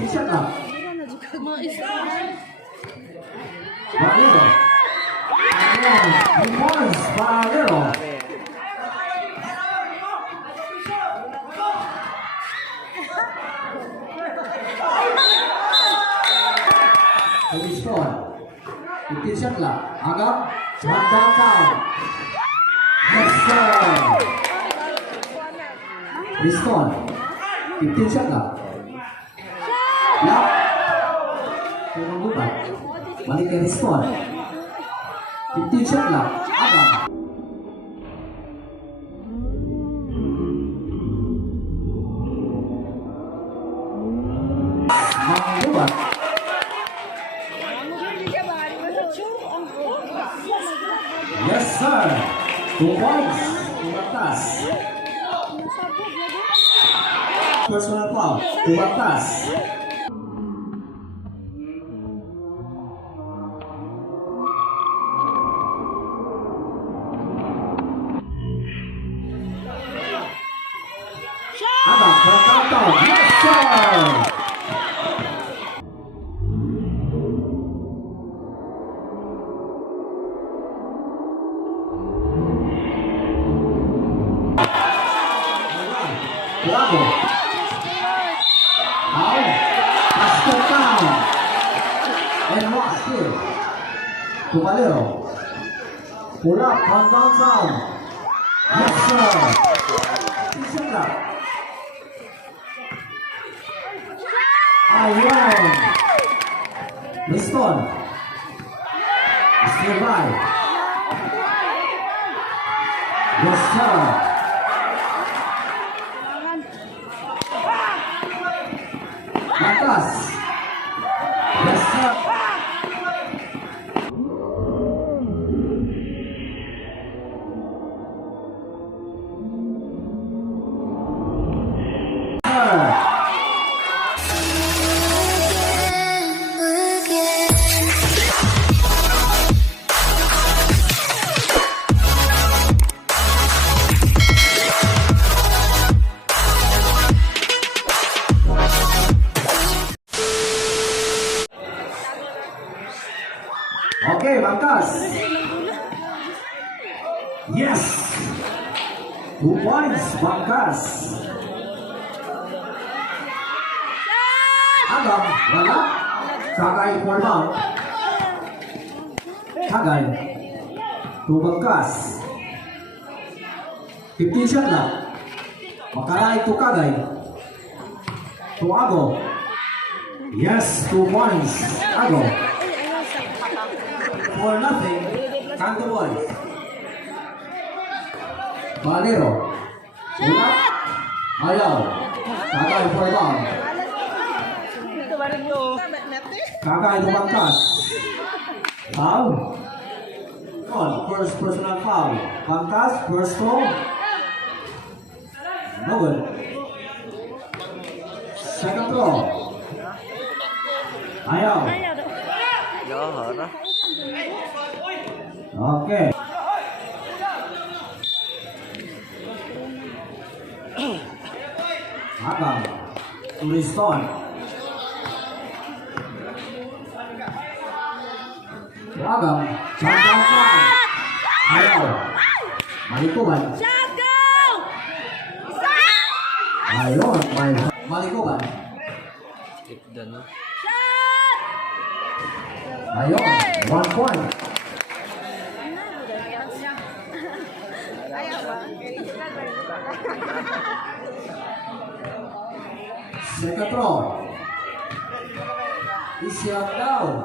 T-shirt lang. Valero. Ayan. Points. Valero. Riston. T-shirt lang. Agak. Bantol. Yes, sir. Riston. T-shirt lang. Lap. Turun bubat. Balik ke Riston. T-shirt lang. Agak. Bubat. Yes, sir. 2 points. Tumatas. Personal foul. Tumatas. Agak ke Kanto. Yes, sir. Bravo. Now, basket down. And watch here. To Valero. Pull up, countdown sound. Yes, sir. T-shirt up. Ayan. Riston. Still right. Yes, sir. Atas. Yes, sir. Okay, Bangkas. Yes. 2 points, Bangkas. Agang, wala. Kagay for mount. Kagay. To Bangkas. 15 shot lang. Makaray to Kagay. To Ago. Yes, 2 points. Ago. 4-0, Kanto boys. Valero. Ulat. Ayaw. Kagay for down. Kagay to Bangkas. Foul. On, first personal foul. Bangkas, first throw. No good. Second throw. Ayaw. Okay. Agang. Riston. Agang. Canggangkan. Ayaw. Malikuban. Ayun. Malikuban. Ayun. 1 point. Second throw. Isiap down.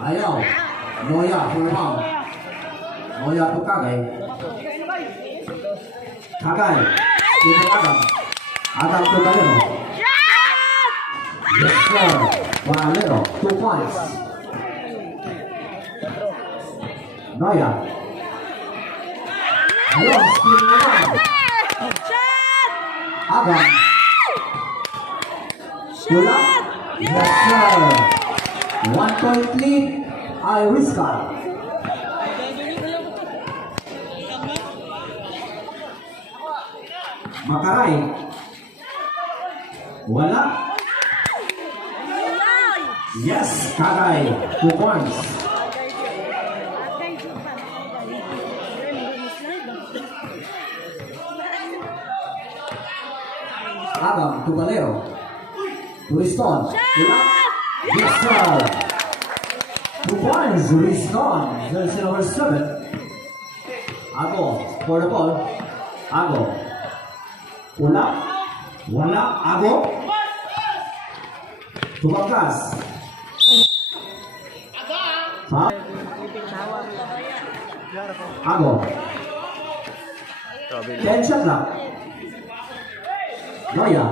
Ayaw. Noya for mount. Noya to Kagay. Kagay. Sino Agang? Agang to Valero. Yes, sir. Valero. 2 points. Noya. Ayun. Spin naman. Agang. Pula. Yes, sir. 1 point lead. Aerishckka. Makaray. Wala. Yes, Kagay. 2 points. Agang, Tubalero. Turiston. Wala. Yes, sir. 2 points. Turiston. Jersey number 7. Ago. For the ball. Ago. Wala. Wala. Ago. Tumakas. Ha? Ago. 10 shot lang. Noya.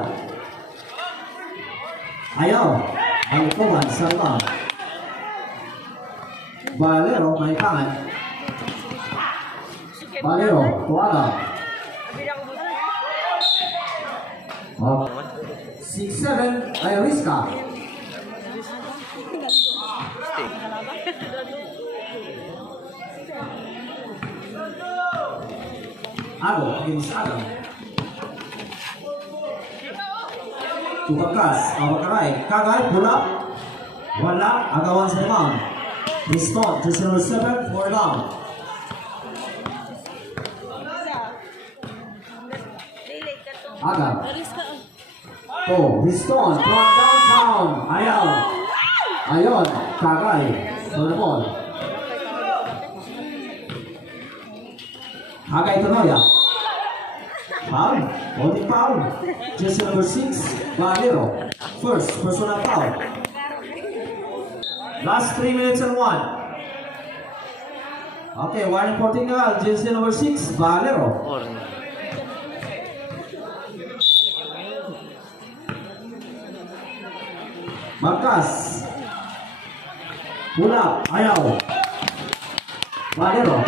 Ayaw. Ang kuman sa lima. Valero, may tangan. Valero, tuwaga. 6-7, Aerishckka. Ago, against Agang. Tukakas, Makaray. Kagay, pula. Wala, agawan sa limang. Riston, jersey number 7, 4 down. Agang. Riston, from downtown. Ayaw. Ayon, Kagay. On the ball. Kagay Tonoya. Foul. Holding foul. Jersey number 6, Valero. First, personal foul. Last 3 minutes and 1. Okay, 1 Portugal. Jersey number 6, Valero. Markas. Pula. Ayaw. Valero.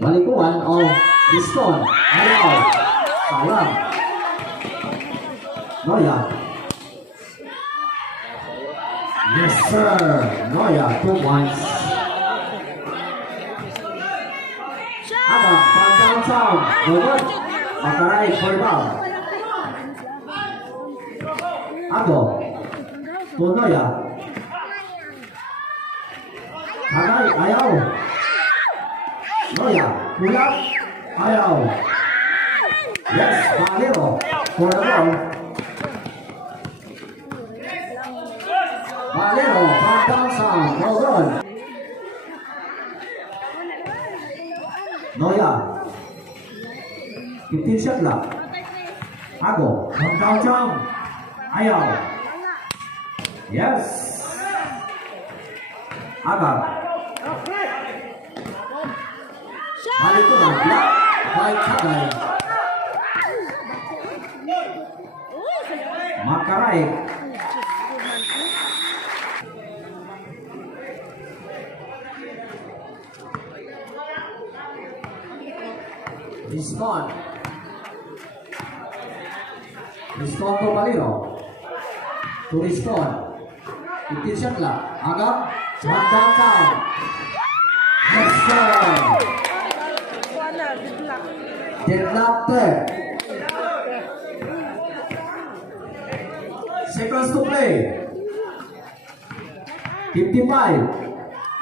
Balikuan o Riston. Ayaw. Sayang. Noya. Yes, sir. Noya, 2 points. Agang, from downtown. Good. Makaray, for ball. Ago. Noya. Kagay, ayaw. Noya, pula. Ayaw. Yes, Valero. For the ball. Valero, from downtown. Well done. Noya. 15 shot lang. Ago, from downtown. Ayaw. Yes. Agang. Balik ko lang. Black. By Kagay. Makaray. Riston. Riston to Valero. To Riston. 15 shot lang. Agang. One downtown. Yes, sir. Deadlock third. Seconds to play. 55.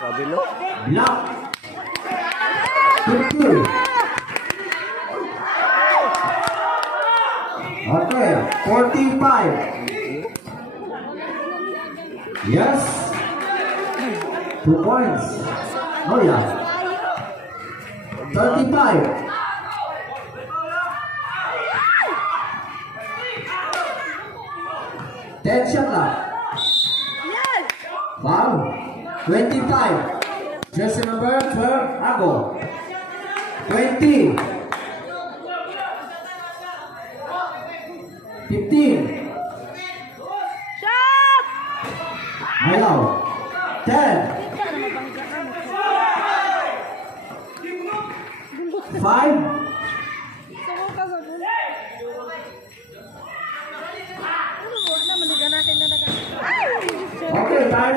Kabilo. Block. 50. Okay, 45. Yes. 2 points. Oh yeah. 35. Ten shot lang. Wow. 25. Jersey number 12, Ago. 20. 15. Shot! Ayaw. 10. 5.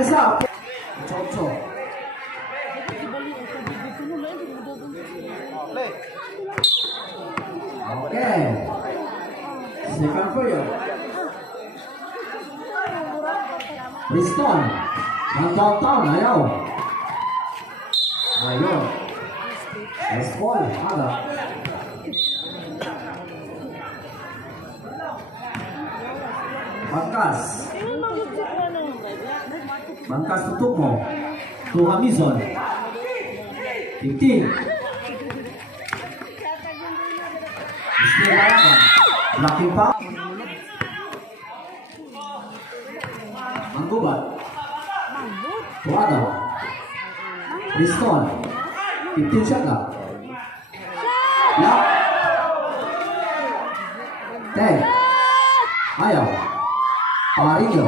is up. Chocho. Okay. Second for you. Riston. Ng downtown. Ayaw. Ayun. Nice ball. Aga. Bangkas. Bangkas tutup mo. To Hamizon. 15. Mr. Bayagan. Blocking pa. Manggubat. Tuada. Riston. 15 shot lang. Lock. 10. Ayaw. Parinyo.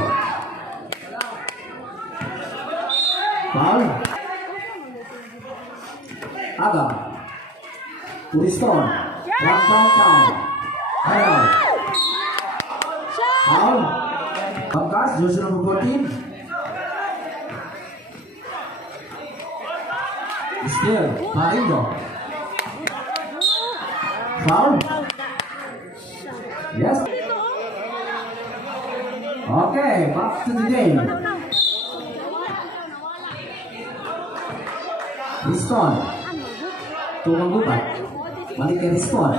Foul. Agang. Turiston. Down. Ayaw. Foul. Bangkas. Jersey number 14. Still. Parinyo. Foul. Yes. Okay, back to the game. Riston. Tumanggubat. Balik ke Riston.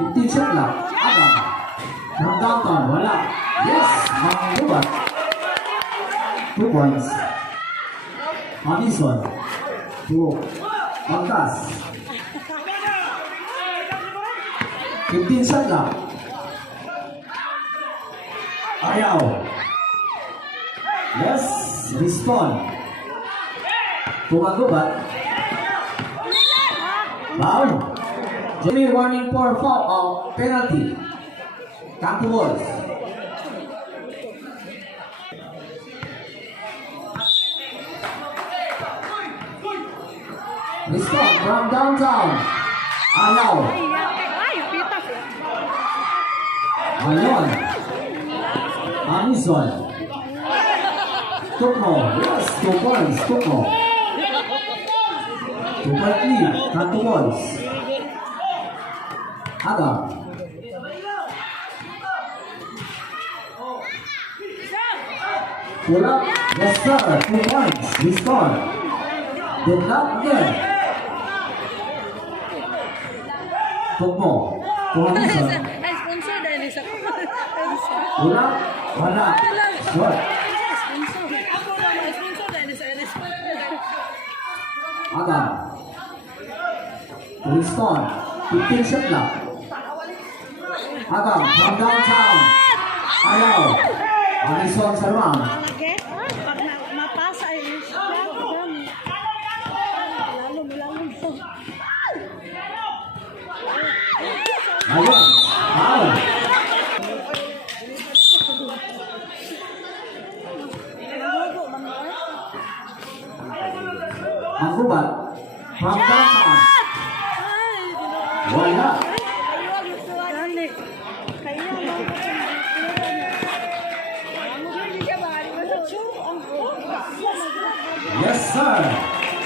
15 shot lang. Agang. From downtown. Wala. Yes. Manggubat. 2 points. Hamizon. 2. Bangkas. 15 shot lang. Ayaw. Yes. Riston. Tumanggubat. Foul. Jimmy warning for foul. Penalty. Kanto balls. Riston from downtown. Ayaw. Ayun. Hamizon. Tukmo. Yes, 2 points. Tukmo. 2-point lead. Kanto balls. Agang. Pull up. Yes, sir. 2 points. Riston. Did not again. Tukmo. Hamizon. Pull up. Wala. Short. Agang. Riston. 15 shot lang. Agang. From downtown. Ayaw. Hamizon sa round. Ayun. Foul. Manggubat. From downtown. Wala. Yes, sir.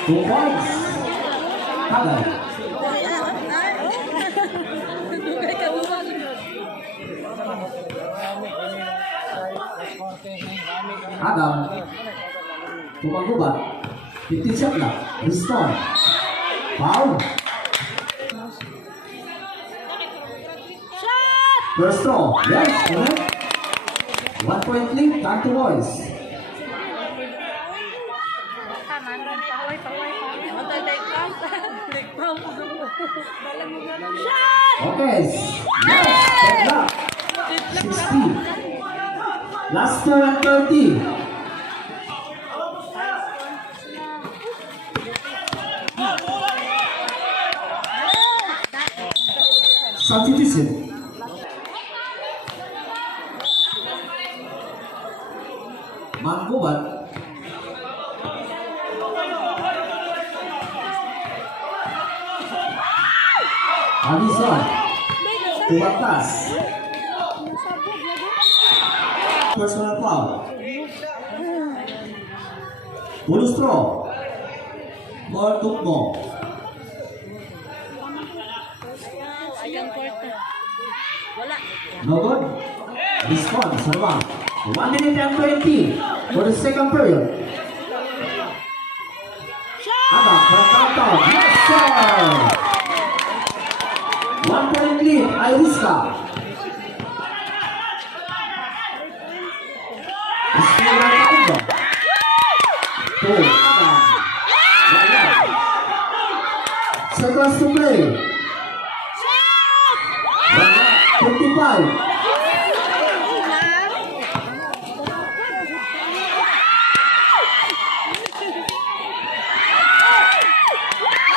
2 points. Agang. Agang. Tumanggubat. 15 shot lang. Riston. Foul. First throw. Yes, correct. 1 point lead. Kanto boys. Okay. Yes. Take that. 60. Last turn at 30. Substitution. Manggubat. Hamizon. Tumatas. Personal foul. Full straw. More tukmo. Agang quarter. Wala. No good. Response, Sarwa. 1 minute and 20 for the second period. Agang from Kanto. Yes, sir! 1 point lead, Aerishckka. Still right over. 2, Agang. Seconds to play. 55.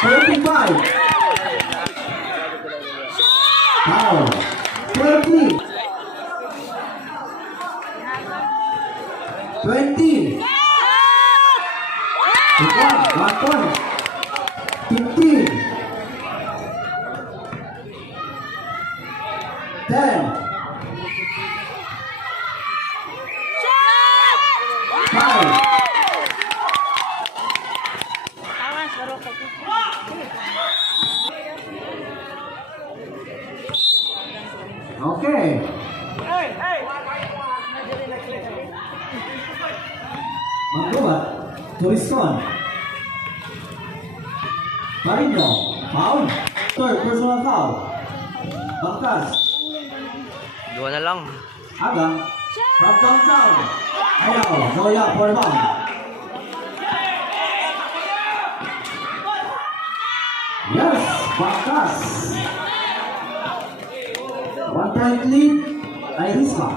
35. Foul. 30. 20. 1 point. 15. 10. 5. Okay. Magbuhat. Turiston. Marino. Foul. Third personal foul. Bangkas. Dua na lang. Agang. From downtown. Ayaw. Zoya for the ball. Yes. Bangkas. 1 point lead. Aerishckka.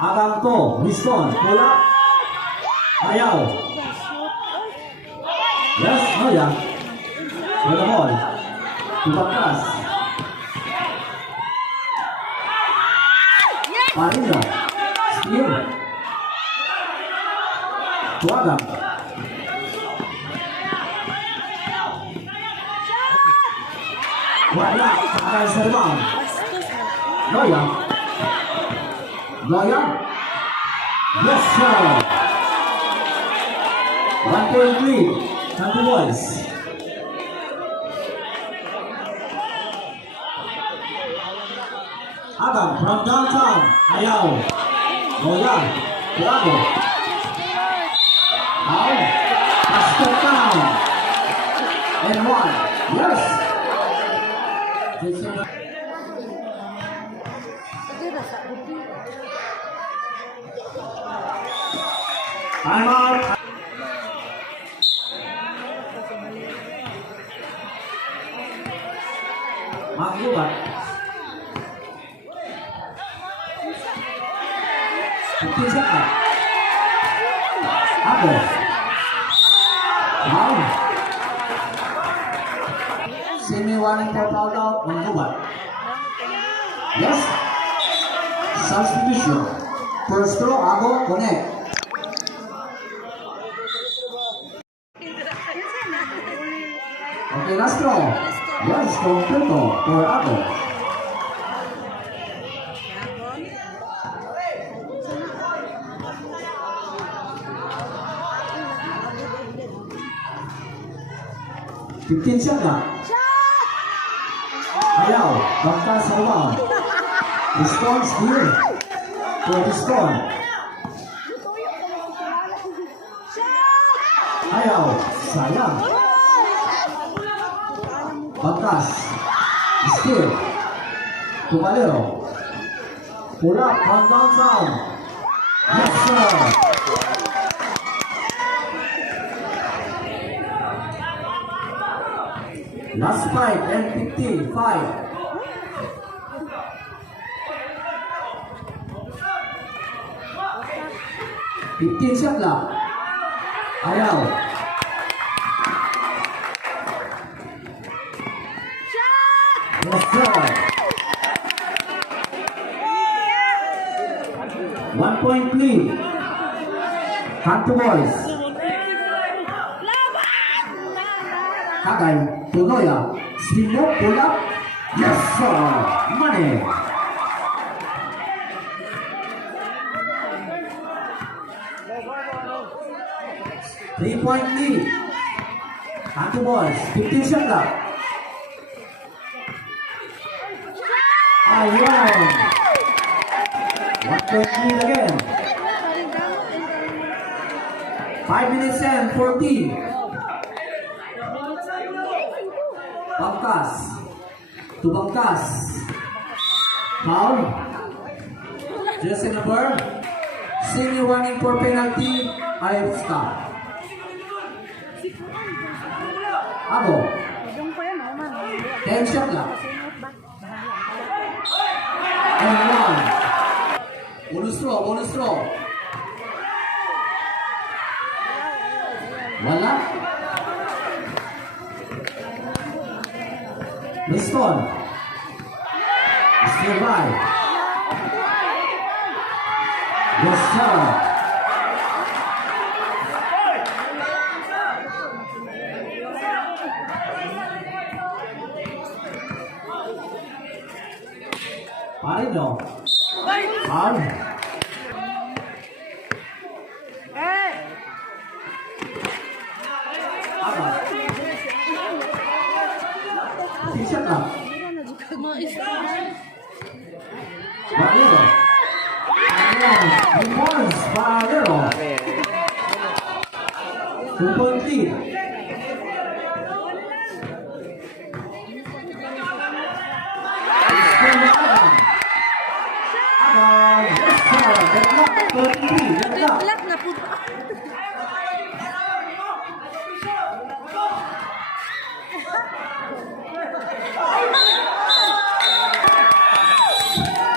Agang to. Riston. Pull up. Ayaw. Yes. Zoya. For the ball. To Bangkas. Marino. Steal. To Agang. Wala. Sakay sa rebound. Zoya. Zoya. Yes, sir. 1 point lead. Kanto boys. Agang from downtown. Ayaw. Zoya. Tuago. Out. Basket down. And 1. Yes. Time out. Magbuhat. 15 seconds. Ako. Foul. Semi-warning for foul out. Magbuhat. Yes. Substitution. First throw, Ako, connect. Okay, last throw. Yes, completo for Ako. Fifteen seconds. Ayaw, bangkas sa rebound. Response here. For Riston. Ayaw, sayang. Bangkas. Steal. Tumalero. Pull up from downtown. Yes, sir. Last 5 and 15. 5. 15 shot lang. Ayaw. Yes, sir. 1 point lead. Kanto boys. Kagay. Tunoya. Smoke pull up. Yes, sir. Money. 3-point lead. Kanto boys, 15 shot clock. Ayun. 1-point lead again. 5 minutes and 14. Bangkas. To Bangkas. Foul. Jersey number. Senior running for penalty. Aerishckka. Ako. 10 shot lang. And 1. Bonus throw, bonus throw. Wala. Liston. Still by. Yes, sir. Parin nyo. Parin. Apa? T-shirt lang. Valero. Ayan. Rewards. Valero. 2-point lead. Black na po.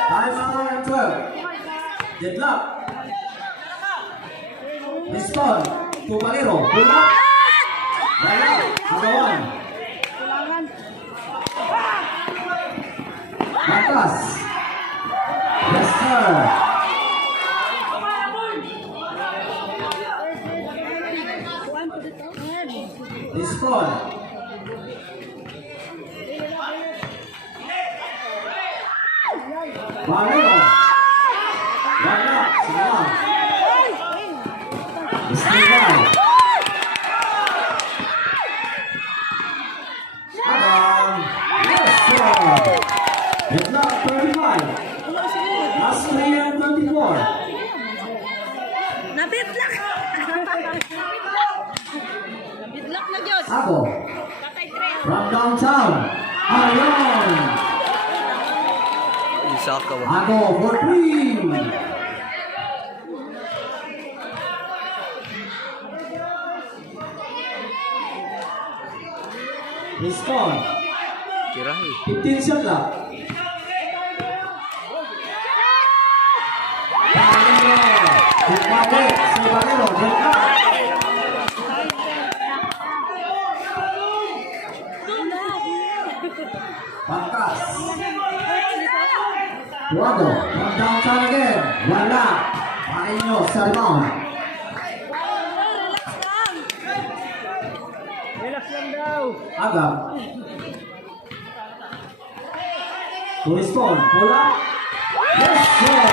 Time number 12. Deadlock. Liston. To Valero. Pull up. Wala. Agawan. Batas. Yes, sir. Liston. Valero. Wala. Sila. Istigal. Abang. Yes, sir. Deadlock 35. Last 3 and 24. Nabitlak. Nabitlak na Diyos. Ako. From downtown. Ayun. Isa ka ba? Ako for 3. Liston. Kirahi. 15 shot lang. Bumalik si Valero. Bangkas. Tuwago. From downtown again. Wala. Pakinyo sa rebound. Relax lang daw. Agam. To Liston. Pull up. Yes, sir.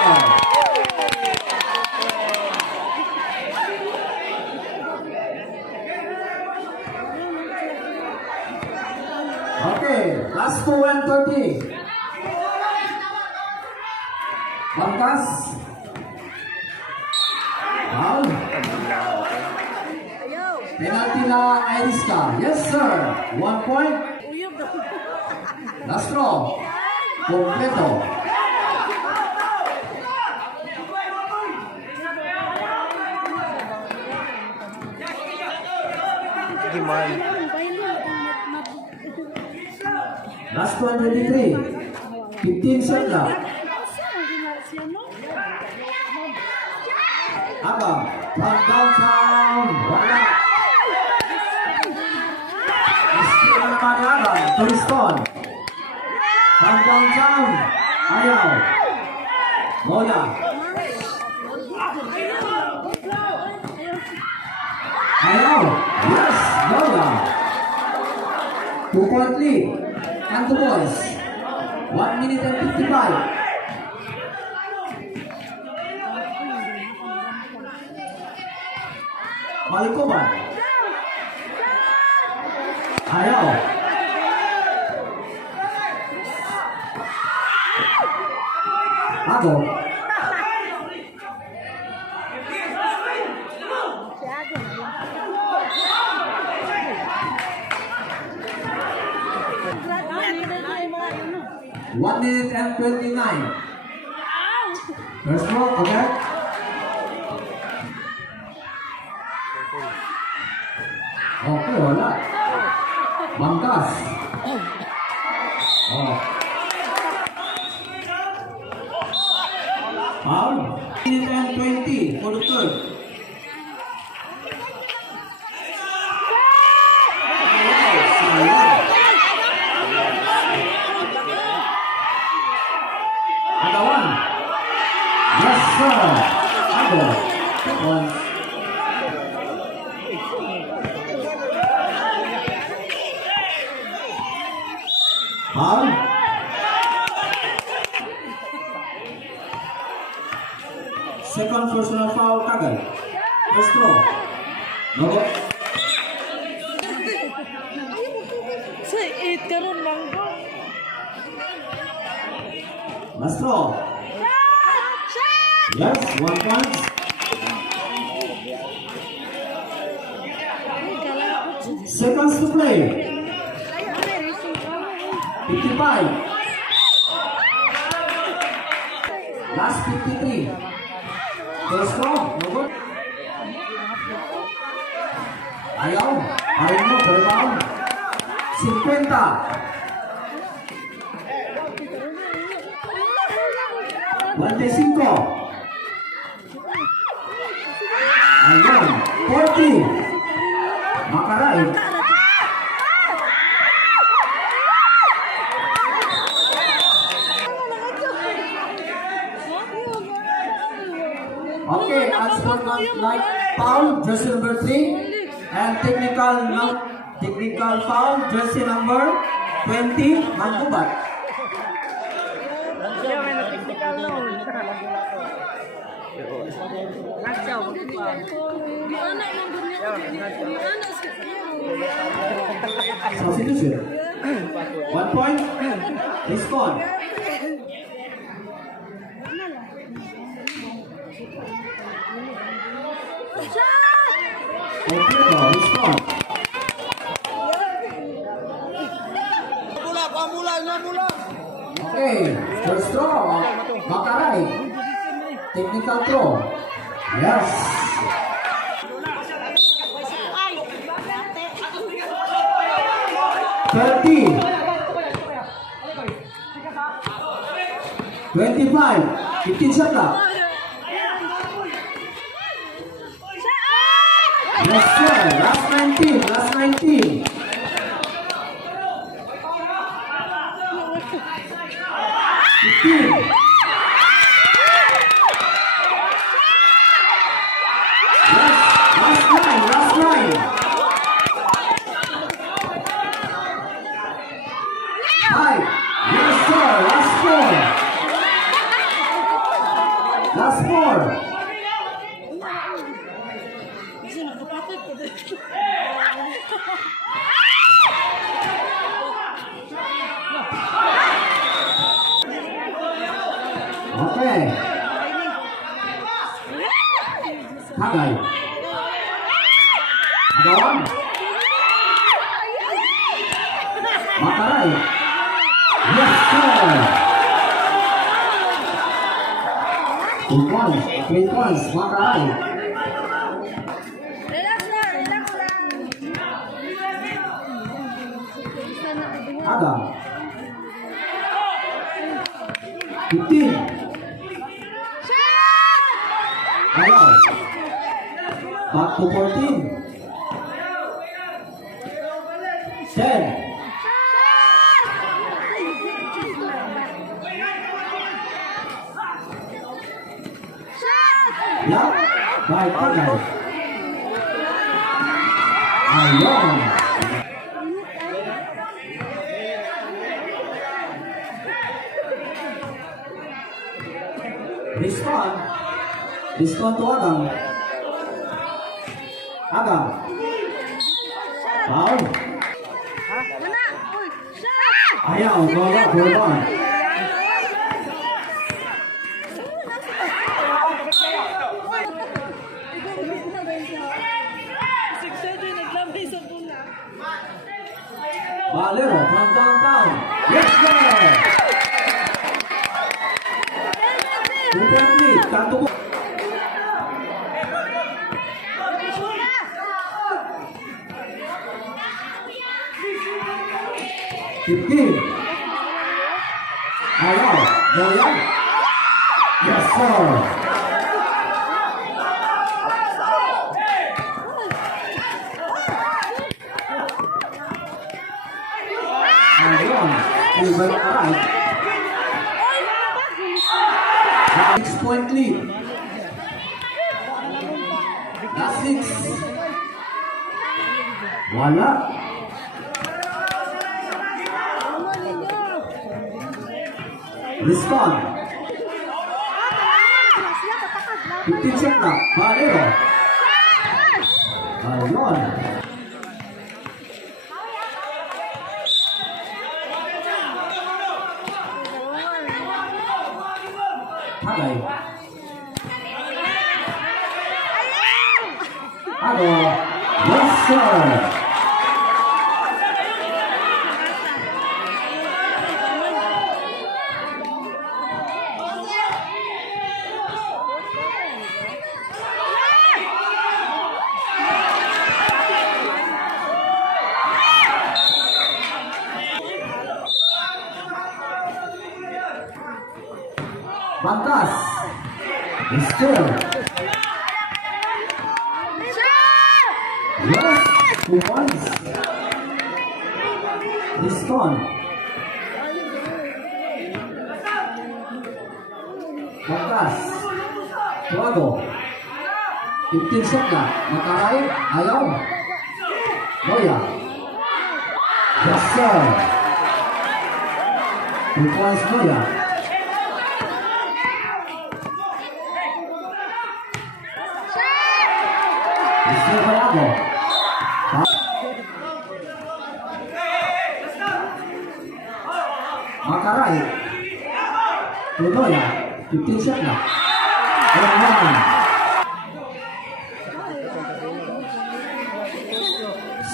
Okay, last 2 and 30. Bangkas. Foul. Penalty na Aerishckka. Yes, sir. 1 point. Last throw. Kompleto. Gimana? Last 123. 15 shot lang. Abang. From downtown. Wala. Istilah naman ni Abang. To Liston. From downtown. Ayaw. Lola. Ayaw. Yes. Lola. 2-point lead. Kanto boys. 1 minute and 55. Balikoban. Ayaw. Ago. One minute and 29. First ball, okay? Okay, wala. Bangkas. Oh. Foul. Minute and 20 for the third. Ada one. Yes, sir. Ada. One. Foul. Second personal foul kagad. First throw. No. Sa 8 karon lang ko. Last throw. Yes, 1 point. Seconds to play. 55. Last 53. First throw. No good. Ayaw. Ayaw mo. Berbaon. 50. Lantai 5. Ayun. 40. Makaray. Okay, unsportsmanlike foul, jersey number 3, and technical foul, jersey number 20, Mangkubat. Substitution. 1 point. Respond. Okay, respond. Okay, first throw. Makaray. Technical throw. Yes. Thirty. 25. 15 shot clock. Yes, sir. Last 19. Last 19. 15. Yes, last 9. Last 9. 5. Yes, sir. Last 4. Last 4. Okay. Hagay. Agawan. Makaray. Yes, sir. 2 points. 3 points. Makaray. Relax lang, relax lang. Agang. 15. Ayaw. Back to 14. 10. Yeah. Baik, Agang. Ayun. Respond to Agang. Agang. Foul. Ayaw, bola, korban. Valero from downtown. Let's go! 2-point lead. Kanto po. Ayaw. Boyan. Yes, sir. Ayun. Ibang aral. 6-point lead. Last 6. Wala. Respond. 15 shot na. Valero. Ayun. Tagay. Ano? Yes, sir. Bantas. Mister. Yes, 2 points. Liston. Bantas. Tuago. 15 shot na. Makaray. Ayaw. Boya. Yes, sir. 2 points, Boya. Mister Bayago. Makaray. Tuloy. 15 shot na.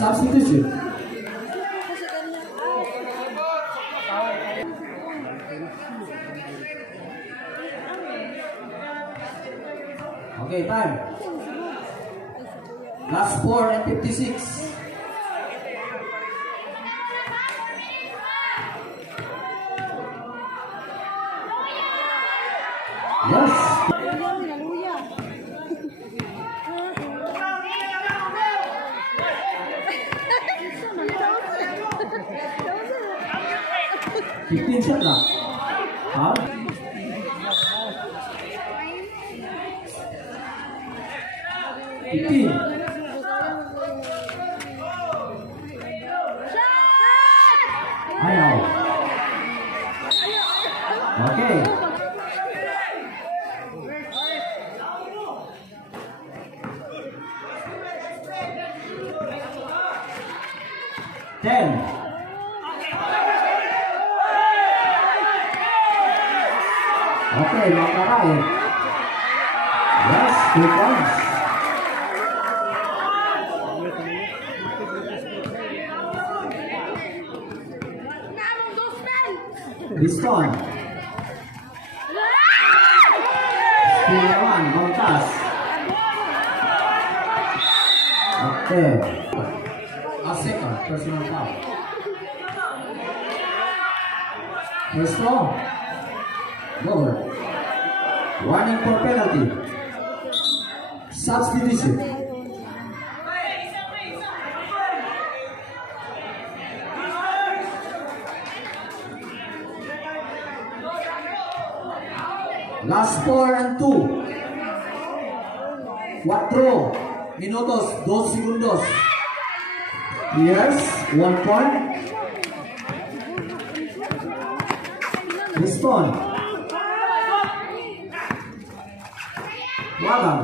Substitution. Okay, time. Last 4 and 56. Yes. Fifteen shot na. Ha? 15. Ayaw. Okay. Ten. Okay, Makaray. Yes, 2 points. Liston. Pinawan, Montas. Okay. Aerishckka, personal foul. First ball. Goal. Warning for penalty. Substitution. Last 4 and 2. 4 minutos, 2 segundos. Yes, 1 point. Respond. Wagang.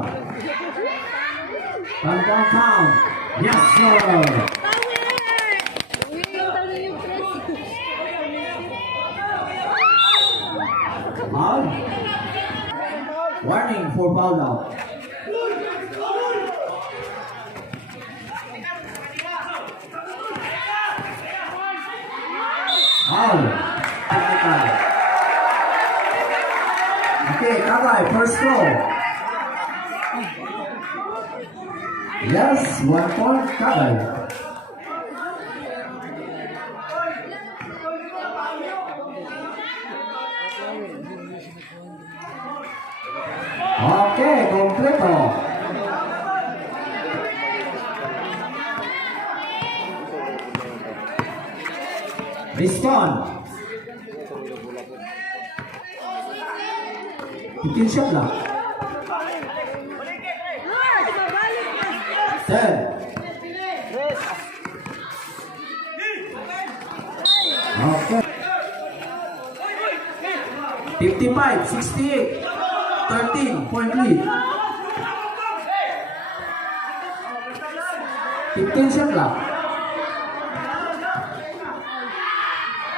Count. Yes, sir. Foul. Warning for foul out. Foul. Technical. Okay, Kagay, first goal. Yes, 1 point, Kagay. Okay, kompleto. Respond. 15 shot lang. 10. Okay. 55-68. 13 point lead. 15 shot lang.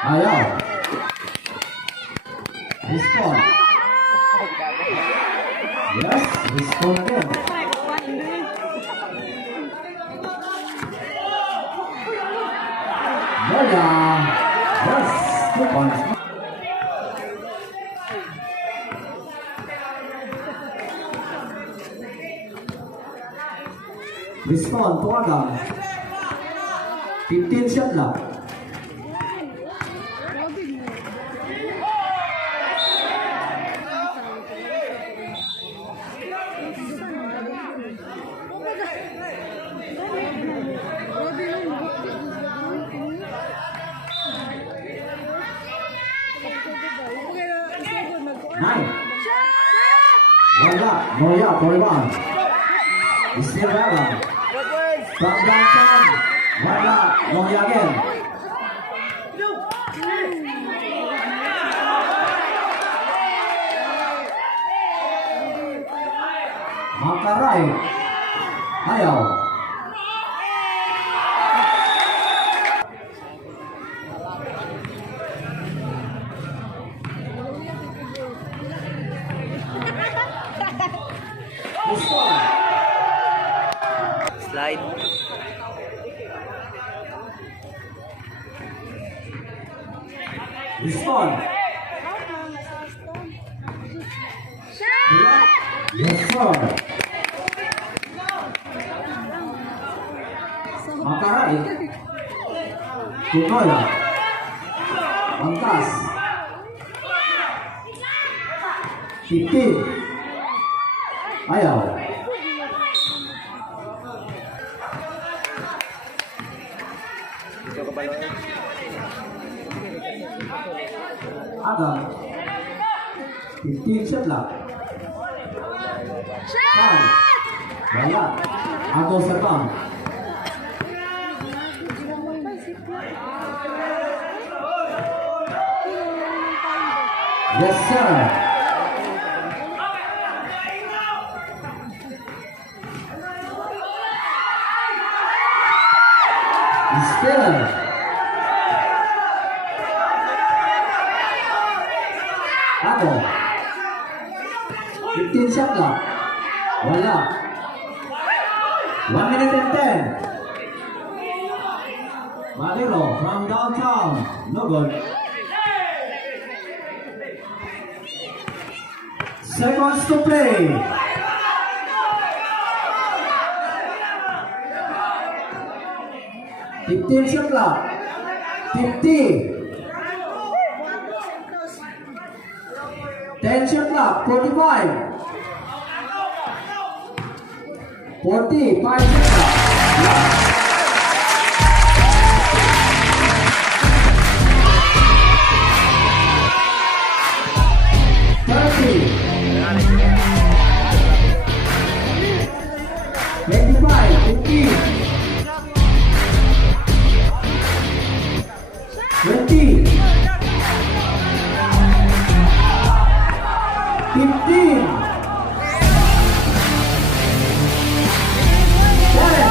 Ayaw. Respond. Yes, respond again. Boya. Yes, 2 points. Respond to AGANG. 15 shot lang. Nine. Wala. Boya, 41. Still AGANG. From downtown. Wala. Boya again. Makaray. Ayaw. Respond. Slide. Respond. Yes, sir. Makaray. Kunola. Angkas. 15. Ayaw. AGANG. 15 shot lang. Foul. Wala. Ako sa bang. Yes, sir. Still. Ako. 15 shot lang. Wala. 1 minute and 10. Malero from downtown. No good. Seconds to play. Fifteen shot lang. 50. 10 shot lang. 45. 45 shot lang. Challenge.